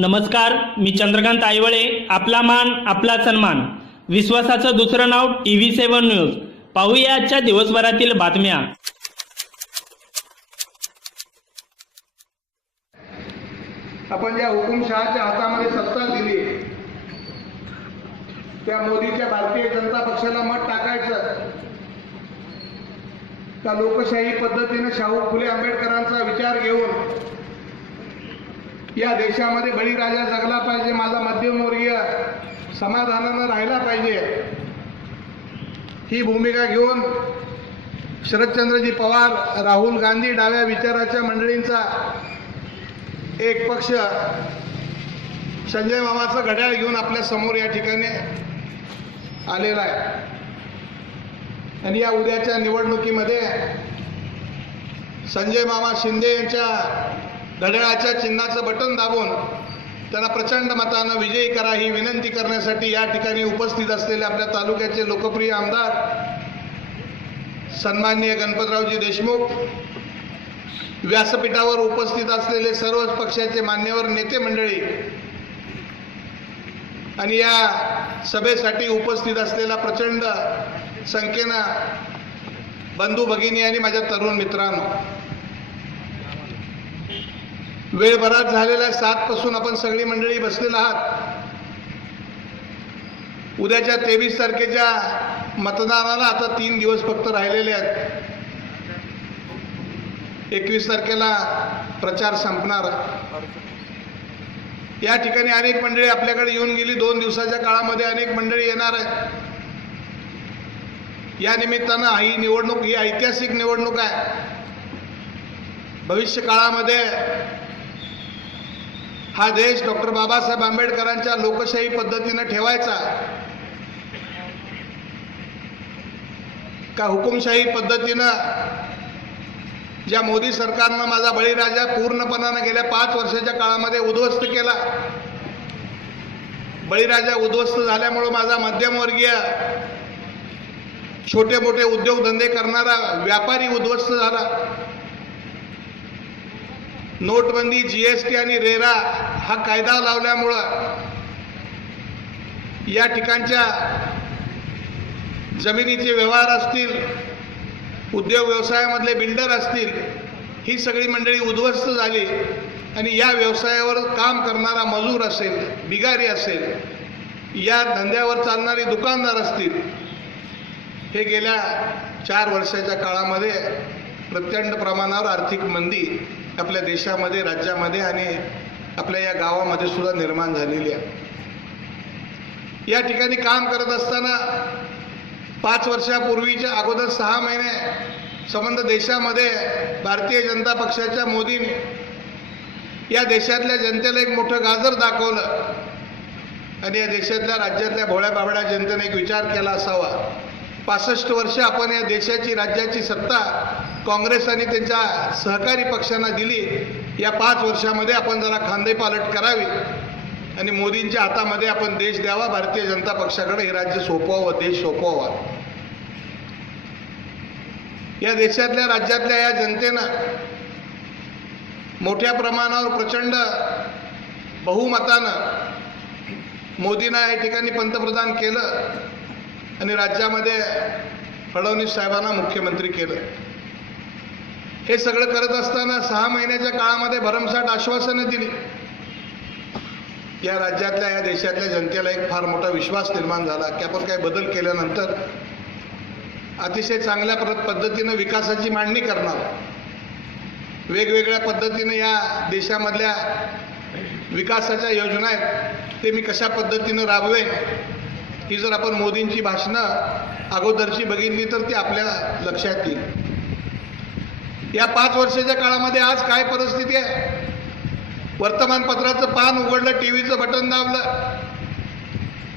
नमस्कार मी चंद्रकांत आईवळे आपला मान आपला सन्मान. विश्वासाचं दुसरं नाव टी व्ही सेव्हन न्यूज. पाहूया आजच्या दिवसभरातील बातम्या. आपण ज्या हुकुमशहाच्या हातामध्ये सत्ता दिली त्या मोदीच्या भारतीय जनता पक्षाला मत टाकायचं त्या लोकशाही पद्धतीनं शाहू फुले आंबेडकरांचा विचार घेऊन या देशामध्ये बळीराजा जगला पाहिजे माझा मध्यमवर्गीय समाधानानं राहिला पाहिजे. ही भूमिका घेऊन शरदचंद्रजी पवार राहुल गांधी डाव्या विचाराच्या मंडळींचा एक पक्ष संजय मामाचं घड्याळ घेऊन आपल्यासमोर या ठिकाणी आलेला आहे. आणि या उद्याच्या निवडणुकीमध्ये संजय मामा शिंदे यांच्या घड्याळाच्या चिन्हाचं बटन दाबून त्यांना प्रचंड मतानं विजयी करा ही विनंती करण्यासाठी या ठिकाणी उपस्थित असलेले आपल्या तालुक्याचे लोकप्रिय आमदार सन्माननीय गणपतरावजी देशमुख व्यासपीठावर उपस्थित असलेले सर्वच पक्षाचे मान्यवर नेते मंडळी आणि या सभेसाठी उपस्थित असलेला प्रचंड संख्येनं बंधू भगिनी आणि माझ्या तरुण मित्रांनो. वेळ बराच झालेला सात पासून आपण सगळी मंडळी बसलेला आहात. उद्याच्या तेवीस तारखेच्या मतदानाला आता तीन दिवस फक्त राहिलेले आहेत. एकवीस तारखेला प्रचार संपणार. या ठिकाणी अनेक मंडळी आपल्याकडे येऊन गेली. दोन दिवसाच्या काळामध्ये अनेक मंडळी येणार आहे या निमित्तानं ही निवडणूक ही ऐतिहासिक निवडणूक आहे. भविष्य काळामध्ये हा देश डॉक्टर बाबासाहेब आंबेडकरांच्या लोकशाही पद्धतीनं ठेवायचा. का हुकुमशाही पद्धतीनं ज्या मोदी सरकारनं माझा बळीराजा पूर्णपणानं गेल्या पाच वर्षाच्या काळामध्ये उद्ध्वस्त केला. बळीराजा उद्ध्वस्त झाल्यामुळं माझा मध्यमवर्गीय छोटे मोठे उद्योगधंदे करणारा व्यापारी उद्ध्वस्त झाला. नोटबंदी जीएसटी आणि रेरा हा कायदा लावल्यामुळं या ठिकाणच्या जमिनीचे व्यवहार असतील उद्योग व्यवसायामधले बिल्डर असतील ही सगळी मंडळी उद्ध्वस्त झाली आणि या व्यवसायावर काम करणारा मजूर असेल बिगारी असेल या धंद्यावर चालणारे दुकानदार असतील हे गेल्या चार वर्षाच्या काळामध्ये प्रचंड प्रमाणावर आर्थिक मंदी आपल्या देशामध्ये राज्यामध्ये आणि आपल्या या गावामध्ये सुद्धा निर्माण झालेली आहे. या ठिकाणी काम करत असताना पाच वर्षापूर्वीच्या अगोदर सहा महिने संबंध देशामध्ये भारतीय जनता पक्षाच्या मोदीने या देशातल्या जनतेला एक मोठं गाजर दाखवलं आणि या देशातल्या राज्यातल्या भोळ्या बाबड्या जनतेने एक विचार केला असावा. पासष्ट वर्ष आपण या देशाची राज्याची सत्ता काँग्रेस आणि त्यांच्या सहकारी पक्षांना दिली. या पाच वर्षामध्ये आपण जरा खांदेपालट करावी आणि मोदींच्या हातामध्ये आपण देश द्यावा भारतीय जनता पक्षाकडे हे राज्य सोपवावं देश सोपवावा. या देशातल्या राज्यातल्या या जनतेनं मोठ्या प्रमाणावर प्रचंड बहुमतानं मोदींना या ठिकाणी पंतप्रधान केलं आणि राज्यामध्ये फडणवीस साहेबांना मुख्यमंत्री केलं. हे सगळं करत असताना सहा महिन्याच्या काळामध्ये भरमसाठ आश्वासनं दिली. या राज्यातल्या या देशातल्या जनतेला एक फार मोठा विश्वास निर्माण झाला. की आपण काही बदल केल्यानंतर अतिशय चांगल्या पद्धतीनं विकासाची मांडणी करणार. वेगवेगळ्या पद्धतीनं या देशामधल्या विकासाच्या योजना आहेत ते मी कशा पद्धतीनं राबवेन ही जर आपण मोदींची भाषणं अगोदरची बघितली तर ती आपल्या लक्षात येईल. या पाच वर्षाच्या काळामध्ये आज काय परिस्थिती आहे? वर्तमानपत्राचं पान उघडलं टी व्हीचं बटन दाबलं.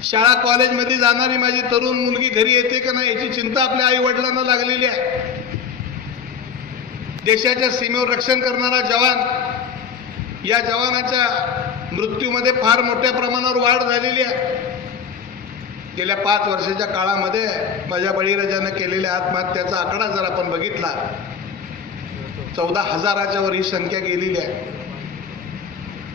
शाळा कॉलेजमध्ये जाणारी माझी तरुण मुलगी घरी येते का नाही याची चिंता आपल्या आई वडिलांना लागलेली आहे. देशाच्या सीमेवर रक्षण करणारा जवान या जवानाच्या मृत्यूमध्ये फार मोठ्या प्रमाणावर वाढ झालेली आहे. गेल्या पाच वर्षाच्या काळामध्ये माझ्या बळीराजानं केलेल्या आत्महत्याचा आकडा जर आपण बघितला चौदा हजाराच्या वर ही संख्या गेलेली आहे.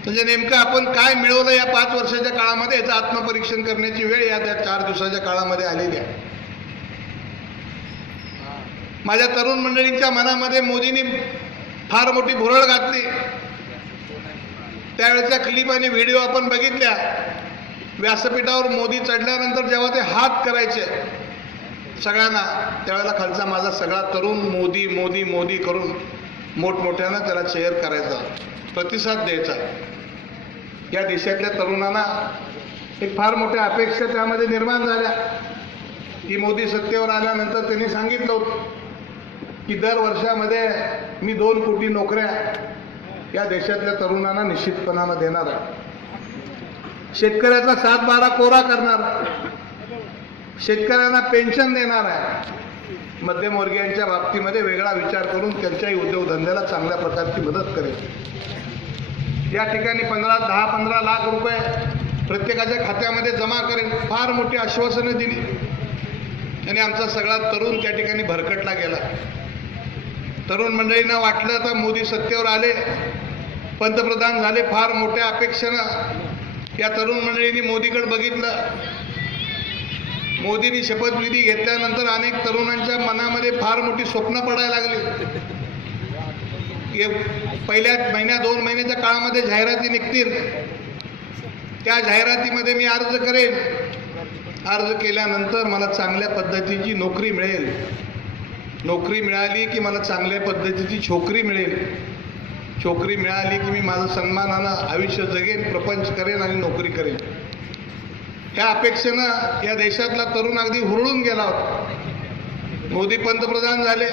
म्हणजे नेमकं आपण काय मिळवलं या पाच वर्षाच्या काळामध्ये याचं आत्मपरीक्षण करण्याची वेळ या त्या चार दिवसाच्या काळामध्ये आलेली आहे. माझ्या तरुण मंडळींच्या मनामध्ये मोदींनी फार मोठी भुरळ घातली. त्यावेळेच्या क्लिप आणि व्हिडिओ आपण बघितल्या. व्यासपीठावर मोदी चढल्यानंतर जेव्हा ते हात करायचे सगळ्यांना त्यावेळेला खालचा माझा सगळा तरुण मोदी मोदी मोदी करून मोठमोठ्यानं त्याला शेअर करायचा प्रतिसाद द्यायचा. या देशातल्या तरुणांना एक फार मोठ्या अपेक्षा त्यामध्ये निर्माण झाल्या. की मोदी सत्तेवर आल्यानंतर त्यांनी सांगितलं होतं की दर वर्षामध्ये मी दोन कोटी नोकऱ्या या देशातल्या तरुणांना निश्चितपणानं देणार आहे. शेतकऱ्याचा सात बारा कोरा करणार शेतकऱ्यांना पेन्शन देणार आहे. मध्यमवर्गीयांच्या बाबतीमध्ये वेगळा विचार करून त्यांच्याही उद्योगधंद्याला चांगल्या प्रकारची मदत करेल. या ठिकाणी पंधरा दहा पंधरा लाख रुपये प्रत्येकाच्या खात्यामध्ये जमा करेल. फार मोठी आश्वासनं दिली. आणि आमचा सगळा तरुण त्या ठिकाणी भरकटला गेला. तरुण मंडळींना वाटलं तर मोदी सत्तेवर आले. पंतप्रधान झाले. फार मोठ्या अपेक्षेनं या तरुण मंडळींनी मोदीकडे बघितलं. मोदींनी शपथविधी घेतल्यानंतर अनेक तरुणांच्या मनामध्ये फार मोठी स्वप्न पडायला लागली. पहिल्या महिन्या दोन महिन्याच्या काळामध्ये जाहिराती निघतील. त्या जाहिरातीमध्ये मी अर्ज करेन. अर्ज केल्यानंतर मला चांगल्या पद्धतीची नोकरी मिळेल. नोकरी मिळाली की मला चांगल्या पद्धतीची छोकरी मिळेल. छोकरी मिळाली की मी माझं सन्मानानं आयुष्य जगेन प्रपंच करेन आणि नोकरी करेन. ह्या अपेक्षेनं या देशातला तरुण अगदी हुरळून गेला होता. मोदी पंतप्रधान झाले.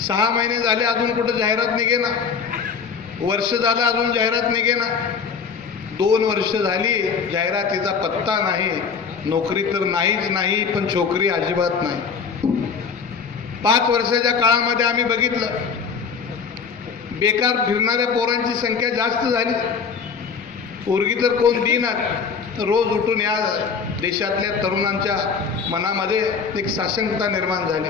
सहा महिने झाले अजून कुठं जाहिरात निघेना. वर्ष झालं अजून जाहिरात निघेना. दोन वर्ष झाली जाहिरातीचा पत्ता नाही. नोकरी तर नाहीच नाही पण छोकरी अजिबात नाही. पाच वर्षाच्या काळामध्ये आम्ही बघितलं. बेकार फिरणाऱ्या पोरांची संख्या जास्त झाली. पोरगी तर कोण दिनात रोज उठून या देशातल्या तरुणांच्या मनामध्ये एक साशंकता निर्माण झाली.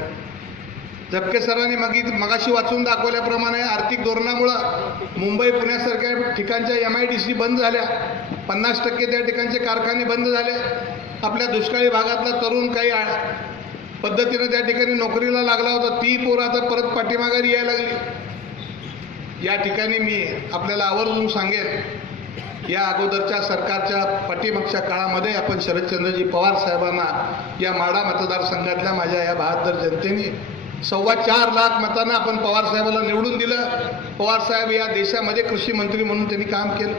झपके सरांनी मागित मगाशी वाचून दाखवल्याप्रमाणे आर्थिक धोरणामुळं मुंबई पुण्यासारख्या ठिकाणच्या एम आय डी सी बंद झाल्या. पन्नास टक्के त्या ठिकाणचे कारखाने बंद झाले. आपल्या दुष्काळी भागातला तरुण काही आ- पद्धतीनं त्या ठिकाणी नोकरीला लागला होता. ती पोरं आता परत पाठीमाघारी यायला लागली. या ठिकाणी मी आपल्याला आवर्जून सांगेन या अगोदरच्या सरकारच्या पाठीमागच्या काळामध्ये आपण शरदचंद्रजी पवार साहेबांना या माडा मतदारसंघातल्या माझ्या या बहादर जनतेने सव्वा चार लाख मतांना आपण पवार साहेबाला निवडून दिलं. पवार साहेब या देशामध्ये कृषी मंत्री म्हणून त्यांनी काम केलं.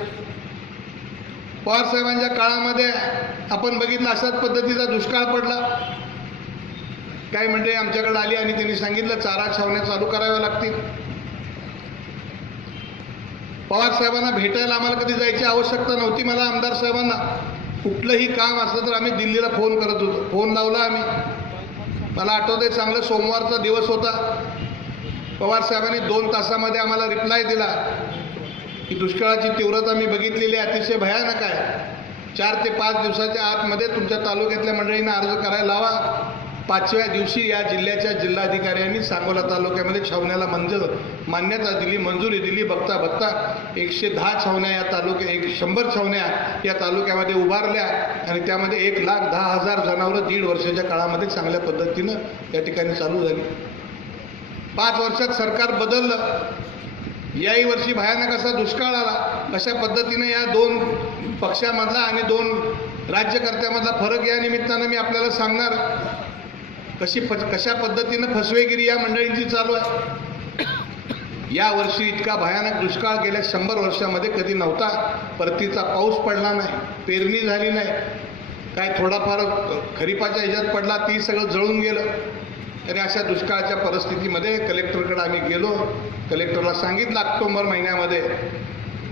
पवार साहेबांच्या काळामध्ये आपण बघितलं अशाच पद्धतीचा दुष्काळ पडला. काही मंडळी आमच्याकडे आली आणि त्यांनी सांगितलं चारा छावण्या चालू कराव्या लागतील. पवार साहेबांना भेटायला आम्हाला कधी जायची आवश्यकता नव्हती. मला आमदार साहेबांना कुठलंही काम असलं तर आम्ही दिल्लीला फोन करत होतो. फोन लावला आम्ही. मला आठवतंय चांगलं सोमवारचा दिवस होता. पवार साहेबांनी दोन तासामध्ये आम्हाला रिप्लाय दिला. की दुष्काळाची तीव्रता मी बघितलेली आहे. अतिशय भयानक आहे. चार ते पाच दिवसाच्या आतमध्ये तुमच्या तालुक्यातल्या मंडळींना अर्ज करायला लावा. पाचव्या दिवशी या जिल्ह्याच्या जिल्हाधिकाऱ्यांनी सांगोला तालुक्यामध्ये छावण्याला मंजूर मान्यता दिली मंजुरी दिली. बघता बघता एकशे दहा छावण्या या तालुक्या एक शंभर छावण्या या तालुक्यामध्ये उभारल्या आणि त्यामध्ये एक लाख दहा हजार जनावरं दीड वर्षाच्या काळामध्ये चांगल्या पद्धतीनं या ठिकाणी चालू झाली. पाच वर्षात सरकार बदललं. याही वर्षी भयानक असा दुष्काळ आला. अशा पद्धतीनं या दोन पक्षामधला आणि दोन राज्यकर्त्यामधला फरक या निमित्तानं मी आपल्याला सांगणार. कशी फ कशा पद्धतीनं फसवेगिरी या मंडळींची चालू आहे? या वर्षी इतका भयानक दुष्काळ गेल्या शंभर वर्षामध्ये कधी नव्हता. परतीचा पाऊस पडला नाही पेरणी झाली नाही. काय थोडाफार खरीपाच्या ह्याच्यात पडला ती सगळं जळून गेलं. तरी अशा दुष्काळाच्या परिस्थितीमध्ये कलेक्टरकडे आम्ही गेलो. कलेक्टरला सांगितलं ऑक्टोंबर महिन्यामध्ये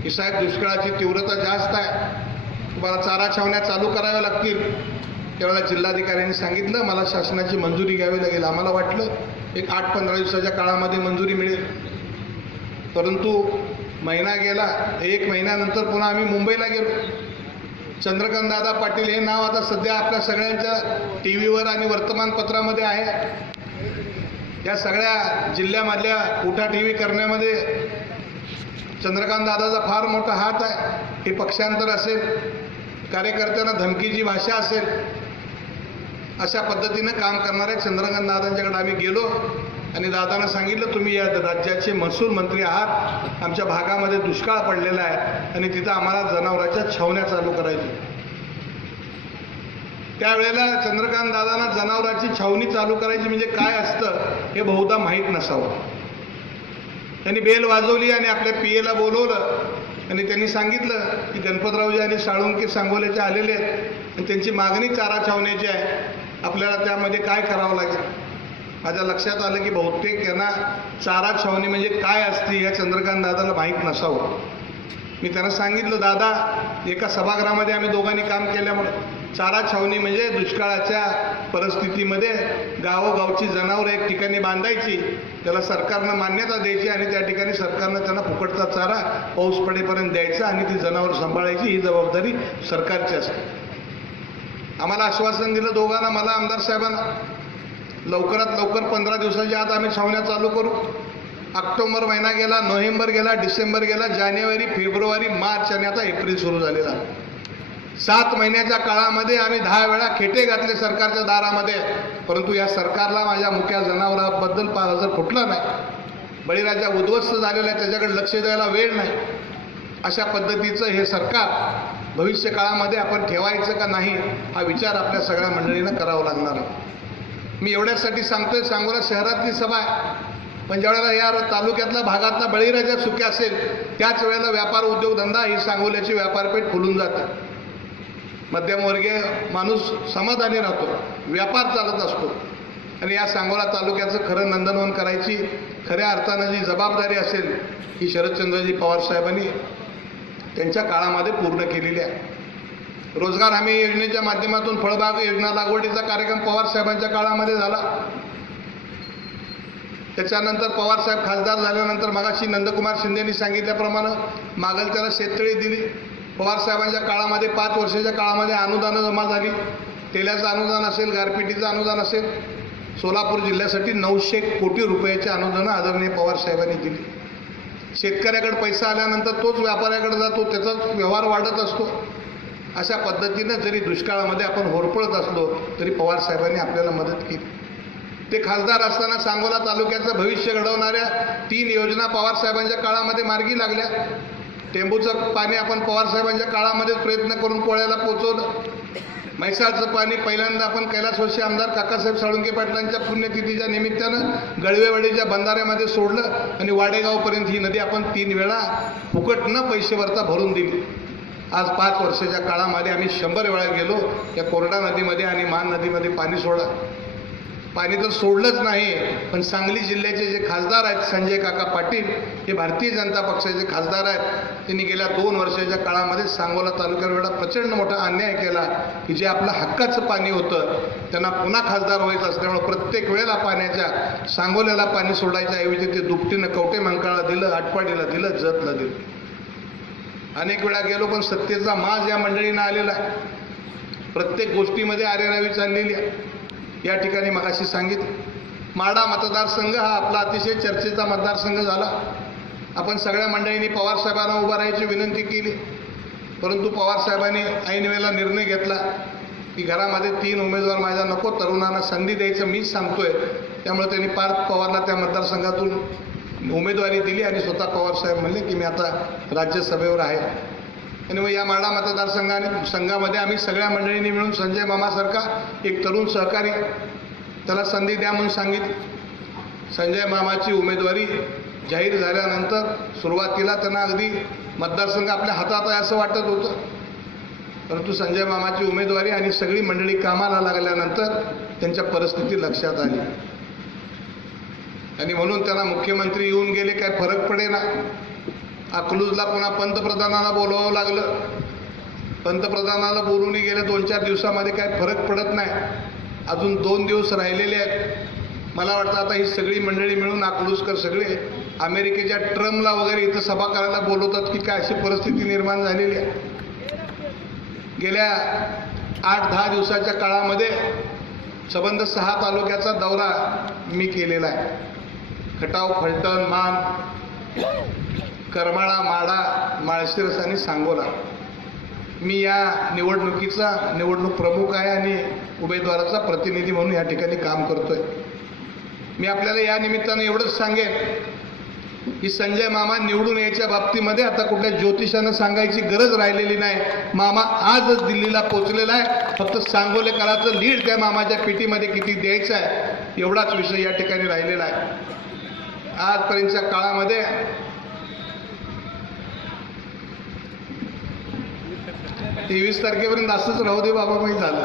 की साहेब दुष्काळाची तीव्रता जास्त आहे. तुम्हाला चारा छावण्या चालू कराव्या लागतील. त्यावेळेला जिल्हाधिकाऱ्यांनी सांगितलं मला शासनाची मंजुरी घ्यावी लागेल. आम्हाला वाटलं एक आठ पंधरा दिवसाच्या काळामध्ये मंजुरी मिळेल. परंतु महिना गेला एक महिन्यानंतर पुन्हा आम्ही मुंबईला गेलो. चंद्रकांत दादा पाटील हे नाव आता सध्या आपल्या सगळ्यांच्या टी व्हीवर आणि वर्तमानपत्रामध्ये आहे. या सगळ्या जिल्ह्यामधल्या उठा टी व्ही करण्यामध्ये चंद्रकांत दादाचा फार मोठा हात आहे. हे पक्षांतर असेल. कार्यकर्त्यांना धमकीची भाषा असेल. अशा पद्धतीनं काम करणाऱ्या चंद्रकांत दादांच्याकडे आम्ही गेलो आणि दादांना सांगितलं तुम्ही या राज्याचे महसूल मंत्री आहात. आमच्या भागामध्ये दुष्काळ पडलेला आहे आणि तिथं आम्हाला जनावरांच्या छावण्या चालू करायच्या त्यावेळेला चंद्रकांत दादांना जनावरांची छावणी चालू करायची म्हणजे काय असतं हे बहुधा माहीत नसावं. त्यांनी बेल वाजवली आणि आपल्या पीएला बोलवलं. आणि त्यांनी सांगितलं की गणपतरावजी आणि साळुंके सांगोल्याचे आलेले आहेत. आणि त्यांची मागणी चारा छावण्याची आहे. आपल्याला त्यामध्ये काय करावं लागेल? माझ्या लक्षात आलं की बहुतेक यांना चारा छावणी म्हणजे काय असते या चंद्रकांत दादाला माहीत नसावं. मी त्यांना सांगितलं दादा एका सभागृहामध्ये आम्ही दोघांनी काम केल्यामुळे चारा छावणी म्हणजे दुष्काळाच्या परिस्थितीमध्ये गावोगावची जनावरं एक ठिकाणी बांधायची त्याला सरकारनं मान्यता द्यायची आणि त्या ठिकाणी सरकारनं त्यांना फुकटचा चारा पाऊस पडेपर्यंत द्यायचा आणि ती जनावर सांभाळायची ही जबाबदारी सरकारची असते. आम्हाला आश्वासन दिलं दोघांना मला आमदार साहेबांना. लवकरात लवकर पंधरा दिवसाच्या आत आम्ही छावण्या चालू करू. ऑक्टोबर महिना गेला नोव्हेंबर गेला डिसेंबर गेला जानेवारी फेब्रुवारी मार्च आणि आता एप्रिल सुरू झालेला. सात महिन्याच्या काळामध्ये आम्ही दहा वेळा खेटे घातले सरकारच्या दारामध्ये. परंतु या सरकारला माझ्या मुख्या जनावराबद्दल पाच जर फुटला नाही. बळीराजा उद्ध्वस्त झालेला आहे त्याच्याकडे लक्ष द्यायला वेळ नाही. अशा पद्धतीचं हे सरकार भविष्य काळामध्ये आपण ठेवायचं का नाही हा विचार आपल्या सगळ्या मंडळीनं करावा लागणार आहे. मी एवढ्यासाठी सांगतोय सांगोला शहरातली सभा आहे. पण ज्यावेळेला या तालुक्यातला भागातला बळीराजा सुक्या असेल त्याच वेळेला व्यापार उद्योगधंदा ही सांगोल्याची व्यापारपेठ फुलून जाते. मध्यमवर्गीय माणूस समाधानी राहतो व्यापार चालत असतो. आणि या सांगोला तालुक्याचं खरं नंदनवन करायची खऱ्या अर्थानं जी जबाबदारी असेल ही शरदचंद्रजी पवार साहेबांनी त्यांच्या काळामध्ये पूर्ण केलेली आहे रोजगार हमी योजनेच्या माध्यमातून फळबाग योजना लागवडीचा कार्यक्रम पवार साहेबांच्या काळामध्ये झाला. त्याच्यानंतर पवारसाहेब खासदार झाल्यानंतर मगाशी नंदकुमार शिंदेनी सांगितल्याप्रमाणे मागल त्याला शेततळी दिली. पवारसाहेबांच्या काळामध्ये पाच वर्षाच्या काळामध्ये अनुदानं जमा झाली. तेलाचं अनुदान असेल गारपिटीचं अनुदान असेल. सोलापूर जिल्ह्यासाठी नऊशे कोटी रुपयाचे अनुदानं आदरणीय पवार साहेबांनी दिली. शेतकऱ्याकडे पैसा आल्यानंतर तोच व्यापाऱ्याकडे जातो त्याचाच व्यवहार वाढत असतो. अशा पद्धतीनं जरी दुष्काळामध्ये आपण होरपळत असलो तरी पवार साहेबांनी आपल्याला मदत केली. ते खासदार असताना सांगोला तालुक्याचं भविष्य घडवणाऱ्या तीन योजना पवार साहेबांच्या काळामध्ये मार्गी लागल्या. टेंबूचं पाणी आपण पवार साहेबांच्या काळामध्येच प्रयत्न करून पोळ्याला पोचवलं. म्हैसाळचं पाणी पहिल्यांदा आपण कैलासवर्षी आमदार काकासाहेब साळुंके पाटलांच्या पुण्यतिथीच्या निमित्तानं गळवेवाडीच्या बंधाऱ्यामध्ये सोडलं आणि वाडेगावपर्यंत ही नदी आपण तीन वेळा फुकट न पैसे भरता भरून दिली. आज पाच वर्षाच्या काळामध्ये आम्ही शंभर वेळा गेलो या कोरडा नदीमध्ये आणि मान नदीमध्ये पाणी सोडा पाणी तर सोडलंच नाही पण सांगली जिल्ह्याचे जे खासदार आहेत संजय काका पाटील हे भारतीय जनता पक्षाचे खासदार आहेत त्यांनी गेल्या दोन वर्षाच्या काळामध्ये सांगोला तालुक्यावर एवढा प्रचंड मोठा अन्याय केला की जे आपलं हक्काचं पाणी होतं त्यांना पुन्हा खासदार व्हायचं असल्यामुळे प्रत्येक वेळेला पाण्याच्या सांगोल्याला पाणी सोडायच्या ऐवजी ते दुपटीनं कवटे मंकाळा दिलं आटपाडीला दिलं जतला दिलं. अनेक वेळा गेलो पण सत्तेचा माज या मंडळीनं आलेला आहे. प्रत्येक गोष्टीमध्ये आरेरावी चाललेली आहे. या ठिकाणी मगाशी सांगितलं. माडा मतदारसंघ हा आपला अतिशय चर्चेचा मतदारसंघ झाला. आपण सगळ्या मंडळींनी पवारसाहेबांना उभा राहायची विनंती केली. परंतु पवार ऐनवेळेला ऐन वेळेला निर्णय घेतला की घरामध्ये तीन उमेदवार माझ्या नको तरुणांना संधी द्यायचं मीच सांगतोय. त्यामुळे त्यांनी पार्थ पवारला त्या मतदारसंघातून उमेदवारी दिली आणि स्वतः पवारसाहेब म्हणले की मी आता राज्यसभेवर आहे. आणि मग या माडा मतदारसंघाने संघामध्ये आम्ही सगळ्या मंडळींनी मिळून संजय मामासारखा एक तरुण सहकारी त्याला संधी द्या म्हणून सांगितली. संजय मामाची उमेदवारी जाहीर झाल्यानंतर सुरुवातीला त्यांना अगदी मतदारसंघ आपल्या हातात आहे असं वाटत होतं. परंतु संजय मामाची उमेदवारी आणि सगळी मंडळी कामाला लागल्यानंतर त्यांच्या परिस्थिती लक्षात आली. आणि म्हणून त्यांना मुख्यमंत्री येऊन गेले काय फरक पडेना. अकलूजला पुन्हा पंतप्रधानाला बोलवावं लागलं. पंतप्रधानाला बोलूनही गेल्या दोन चार दिवसामध्ये काय फरक पडत नाही. अजून दोन दिवस राहिलेले आहेत. मला वाटतं आता ही सगळी मंडळी मिळून अकलूजकर सगळे अमेरिकेच्या ट्रम्पला वगैरे इथं सभा करायला बोलवतात की काय अशी परिस्थिती निर्माण झालेली आहे. गेल्या आठ दहा दिवसाच्या काळामध्ये सबंध सहा तालुक्याचा दौरा मी केलेला आहे. खटाव फलटण मान करमाळा माडा माळशिरस आणि सांगोला. मी या निवडणुकीचा निवडणूक प्रमुख आहे आणि उमेदवाराचा प्रतिनिधी म्हणून या ठिकाणी काम करतोय. मी आपल्याला या निमित्तानं एवढंच सांगेन की संजय मामा निवडून यायच्या बाबतीमध्ये आता कुठल्या ज्योतिषानं सांगायची गरज राहिलेली नाही. मामा आजच दिल्लीला पोचलेला आहे. फक्त सांगोलेकराचं लीड त्या मामाच्या पेटीमध्ये किती द्यायचं आहे एवढाच विषय या ठिकाणी राहिलेला आहे. आजपर्यंतच्या काळामध्ये तेवीस तारखेपर्यंत असंच राहू दे बाबा मी झालं.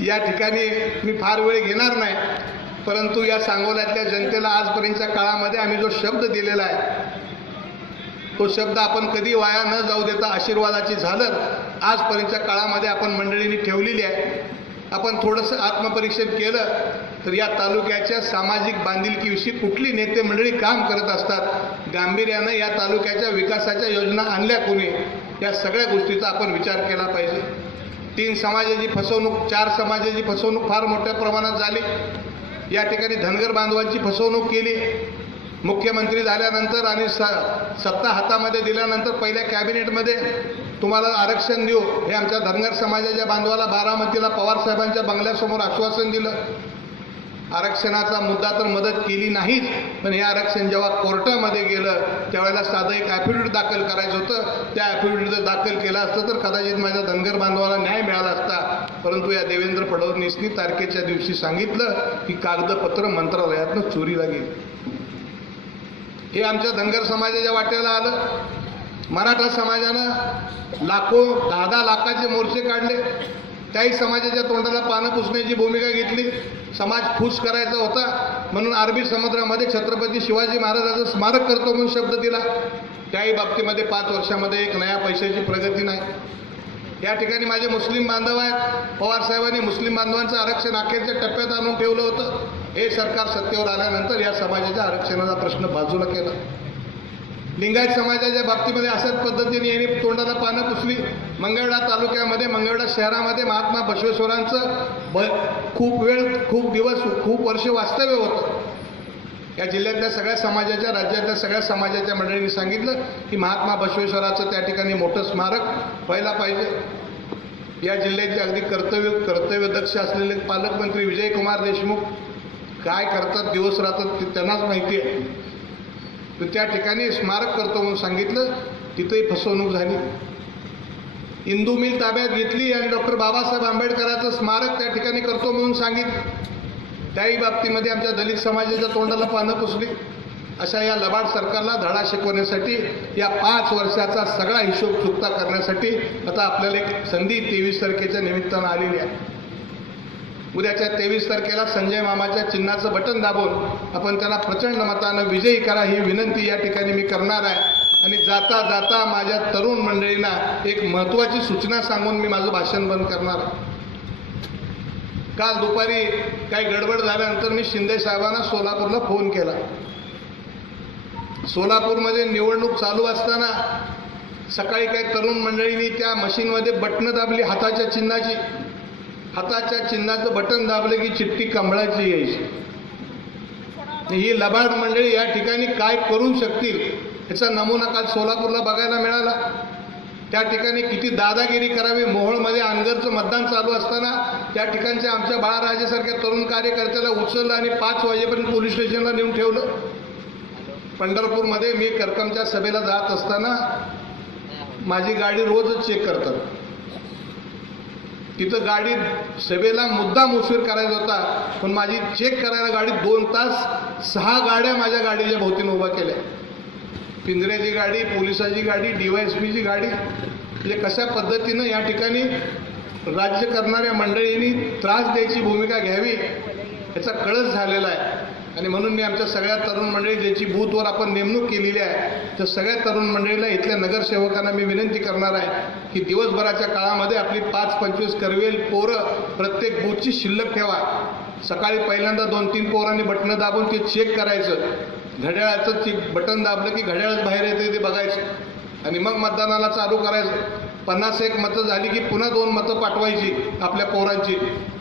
या ठिकाणी मी फार वेळ घेणार नाही परंतु या सांगोल्यातल्या जनतेला आजपर्यंतच्या काळामध्ये आम्ही जो शब्द दिलेला आहे तो शब्द आपण कधी वाया न जाऊ देता आशीर्वादाची झालं आजपर्यंतच्या काळामध्ये आपण मंडळींनी ठेवलेली आहे. आपण थोडंसं आत्मपरीक्षण केलं तर या तालुक्याच्या सामाजिक बांधिलकीविषयी कुठली नेते मंडळी काम करत असतात? गांभीर्यानं या तालुक्याच्या विकासाच्या योजना आणल्या कोणी? या सगळ्या गोष्टीचा आपण विचार केला पाहिजे. तीन समाजाची फसवणूक चार समाजाची फसवणूक फार मोठ्या प्रमाणात झाली. या ठिकाणी धनगर बांधवांची फसवणूक केली. मुख्यमंत्री झाल्यानंतर आणि स सत्ता हातामध्ये दिल्यानंतर पहिल्या कॅबिनेटमध्ये तुम्हाला आरक्षण देऊ हे आमच्या धनगर समाजाच्या बांधवाला बारामतीला पवारसाहेबांच्या बंगल्यासमोर आश्वासन दिलं. आरक्षणाचा मुद्दा तर मदत केली नाहीच पण हे आरक्षण जेव्हा कोर्टामध्ये गेलं त्यावेळेला साधं एक ॲफिडेविट दाखल करायचं होतं. त्या ॲफिडेविट जर दाखल केलं असतं तर कदाचित माझ्या धनगर बांधवाला न्याय मिळाला असता. परंतु या देवेंद्र फडणवीसनी तारखेच्या दिवशी सांगितलं की कागदपत्र मंत्रालयातनं चोरीला गेली. हे आमच्या धनगर समाजाच्या वाट्याला आलं. मराठा समाजानं लाखो दहा दहा लाखाचे मोर्चे काढले. त्याही समाजाच्या तोंडाला पानं पुसण्याची भूमिका घेतली. समाज खुश करायचा होता. म्हणून अरबी समुद्रामध्ये छत्रपती शिवाजी महाराजाचं स्मारक करतो म्हणून शब्द दिला. त्याही बाबतीमध्ये पाच वर्षामध्ये एक नया पैशाची प्रगती नाही. या ठिकाणी माझे मुस्लिम बांधव आहेत. पवार साहेबांनी मुस्लिम बांधवांचं आरक्षण अखेरच्या टप्प्यात आणून ठेवलं होतं. हे सरकार सत्तेवर आल्यानंतर या समाजाच्या आरक्षणाचा प्रश्न बाजूला केला. लिंगायत समाजाच्या बाबतीमध्ये अशाच पद्धतीने यांनी तोंडाला पानं पुसली. मंगळवेढा तालुक्यामध्ये मंगळवेढा शहरामध्ये महात्मा बसवेश्वरांचं ब खूप वेळ खूप दिवस खूप वर्ष वास्तव्य होतं. या जिल्ह्यातल्या सगळ्या समाजाच्या राज्यातल्या सगळ्या समाजाच्या मंडळींनी सांगितलं की महात्मा बसवेश्वराचं त्या ठिकाणी मोठं स्मारक व्हायला पाहिजे. या जिल्ह्याचे अगदी कर्तव्य कर्तव्यदक्ष असलेले पालकमंत्री विजयकुमार देशमुख काय करतात दिवस राहतात ते त्यांनाच माहिती आहे. तर त्या ठिकाणी स्मारक करतो म्हणून सांगितलं तिथंही फसवणूक झाली. इंदू मिल ताब्यात घेतली आणि डॉक्टर बाबासाहेब आंबेडकरांचं स्मारक त्या ठिकाणी करतो म्हणून सांगितलं. त्याही बाबतीमध्ये आमच्या दलित समाजाच्या तोंडाला पानं पुसली. अशा या लबाड सरकारला धडा शिकवण्यासाठी या पाच वर्षाचा सगळा हिशोब चुकता करण्यासाठी आता आपल्याला एक संधी तेवीस तारखेच्या निमित्तानं आलेली आहे. उद्याच्या तेवीस तारखेला संजय मामाच्या चिन्हाचं बटन दाबून आपण त्याला प्रचंड मतानं विजयी करा ही विनंती या ठिकाणी मी करणार आहे. आणि जाता जाता माझ्या तरुण मंडळींना एक महत्त्वाची सूचना सांगून मी माझं भाषण बंद करणार आहे. काल दुपारी काही गडबड झाल्यानंतर मी शिंदे साहेबांना सोलापूरला फोन केला. सोलापूरमध्ये निवडणूक चालू असताना सकाळी काही तरुण मंडळींनी त्या मशीनमध्ये बटणं दाबली हाताच्या चिन्हाची. हाताच्या चिन्हाचं बटन दाबलं की चिठ्ठी कमळाची यायची. ही लबाड मंडळी या ठिकाणी काय करू शकतील याचा नमुना काल सोलापूरला बघायला मिळाला. त्या ठिकाणी किती दादागिरी करावी मोहोळमध्ये अनगरचं मतदान चालू असताना त्या ठिकाणच्या आमच्या बाळाराजेसारख्या तरुण कार्यकर्त्याला उचललं आणि पाच वाजेपर्यंत पोलीस स्टेशनला नेऊन ठेवलं. पंढरपूरमध्ये मी करकमच्या सभेला जात असताना माझी गाडी रोजच चेक करतात. तिथं गाडी सभेला मुद्दाम उशीर करायचा होता. पण माझी चेक करायला गाडी दोन तास सहा गाड्या माझ्या गाडीच्या भोवतीनं उभा केल्या. पिंजऱ्याची गाडी पोलिसाची गाडी डी वाय एस पीची गाडी म्हणजे कशा पद्धतीनं या ठिकाणी राज्य करणाऱ्या मंडळींनी त्रास द्यायची भूमिका घ्यावी याचा कळस झालेला आहे. आणि म्हणून मी आमच्या सगळ्या तरुण मंडळी ज्याची बूथवर आपण नेमणूक केलेली आहे तर सगळ्या तरुण मंडळीला इथल्या नगरसेवकांना मी विनंती करणार आहे की दिवसभराच्या काळामध्ये आपली पाच पंचवीस करवेल पोरं प्रत्येक बूथची शिल्लक ठेवा. सकाळी पहिल्यांदा दोन तीन पोरांनी बटणं दाबून ते चेक करायचं. घड्याळाचं चेक बटन दाबलं की घड्याळच बाहेर येते ते बघायचं. आणि मग मतदानाला चालू करायचं. पन्नास एक मतं झाली की पुन्हा दोन मतं पाठवायची आपल्या पोरांची.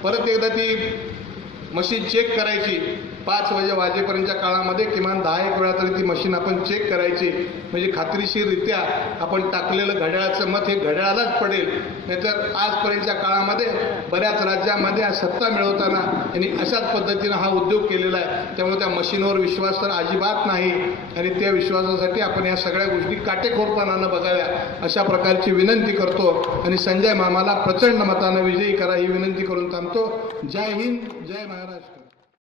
परत एकदा ती मशीन चेक करायची. पाच वाजे वाजेपर्यंतच्या काळामध्ये किमान दहा एक वेळा तरी ती मशीन आपण चेक करायची. म्हणजे खात्रीशीररित्या आपण टाकलेलं घड्याळाचं मत हे घड्याळालाच पडेल. नाहीतर आजपर्यंतच्या काळामध्ये बऱ्याच राज्यामध्ये सत्ता मिळवताना यांनी अशाच पद्धतीनं हा उद्योग केलेला आहे. त्यामुळे त्या मशीनवर विश्वास तर अजिबात नाही. आणि त्या विश्वासासाठी आपण या सगळ्या गोष्टी काटेकोरपणानं बघाव्या. अशा प्रकारची विनंती करतो. आणि संजय मामाला प्रचंड मतानं विजयी करा ही विनंती करून थांबतो. जय हिंद जय महाराष्ट्र.